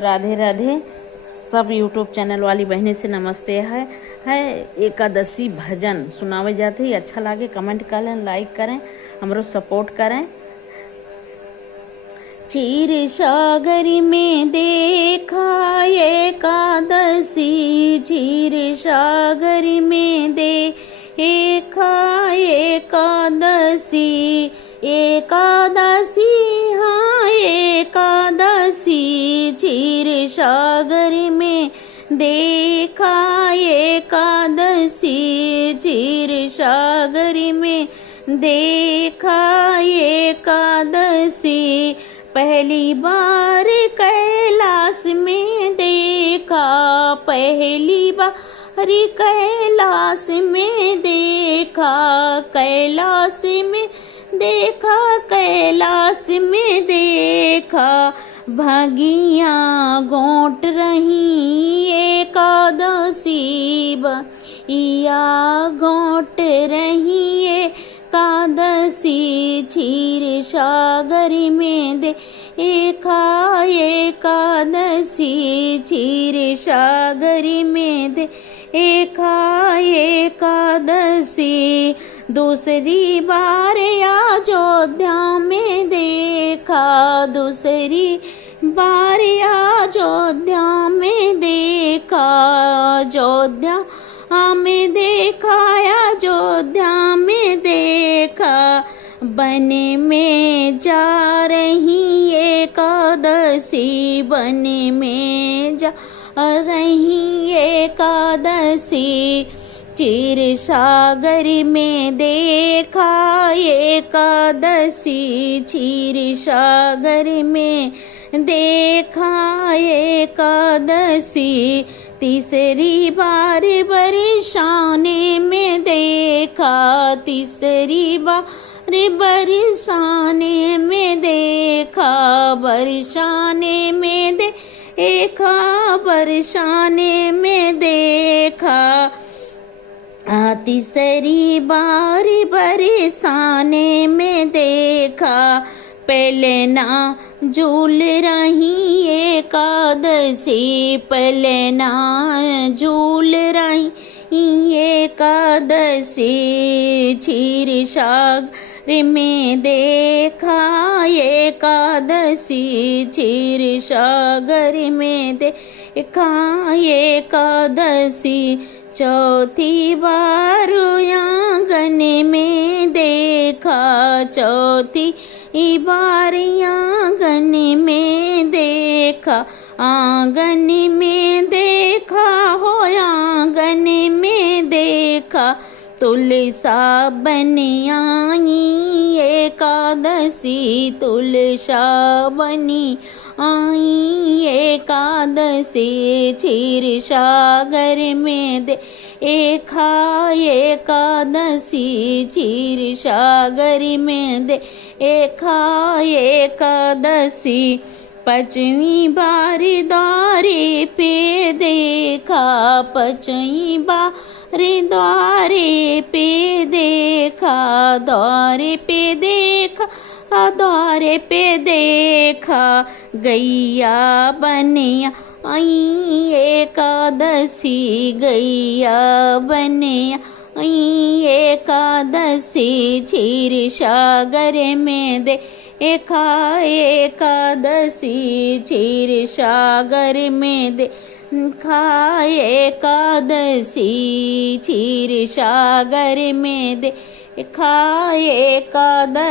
राधे राधे। सब YouTube channel वाली बहने से नमस्ते है एकादशी भजन सुनावे जाते ही अच्छा लागे कमेंट करें, लाइक करें, हमरो सपोर्ट करें। चीर सागरी में देखा एकादशी, चीर सागरी में देखा एकादशी, एकादशी हाँ एकादशी, चीर सागरी में देखा एकादशी, चीर सागरी में देखा एकादशी, पहली बार कैलाश में देखा, पहली बार कैलाश में देखा, कैलाश में देखा, कैलाश में देखा, भगिया गोट रही एकादशी, या गोट रही एकादशी, क्षीर सागरी में देखा एकादशी, क्षीर सागरी में देखा एकादशी, दूसरी बार अयोध्या में देखा, दूसरी बार अयोध्या में देखा, अयोध्या में देखा, अयोध्या में देखा, वन में जा रही एकादशी, वन में जा रही एकादशी, क्षीर सागरी में देखा एकादशी, क्षीर सागरी में देखा एकादशी, तीसरी बार बरसाने में देखा, तीसरी बार बरसाने में देखा, बरसाने में देखा, बरसाने में देखा, तीसरी बार बरसाने में देखा, पहले ना झूल रही एकादशी, पहले ना झूल रही एकादशी, क्षीर सागर में देखा एकादशी, क्षीर सागर में देखा एकादशी, चौथी बार आंगन में देखा, चौथी बार आंगन में देखा, आंगन में देखा हो आंगन में देखा, तुलसा बन आई एकादशी, तुलसा बनी आई एकादशी, क्षीर सागर में देखा एकादशी, क्षीर सागर में देखा एकादशी, पांचवी बार द्वारे पे देखा, पांचवी बार द्वारे पे देखा, द्वारे पे देखा, द्वारे पे देखा, गैया बनिया आई एकादशी, गैया बनिया आई एकादशी, क्षीर सागर में देखा एकादशी, क्षीर सागर में देखा एकादशी, क्षीर सागर में देखा एकादशी।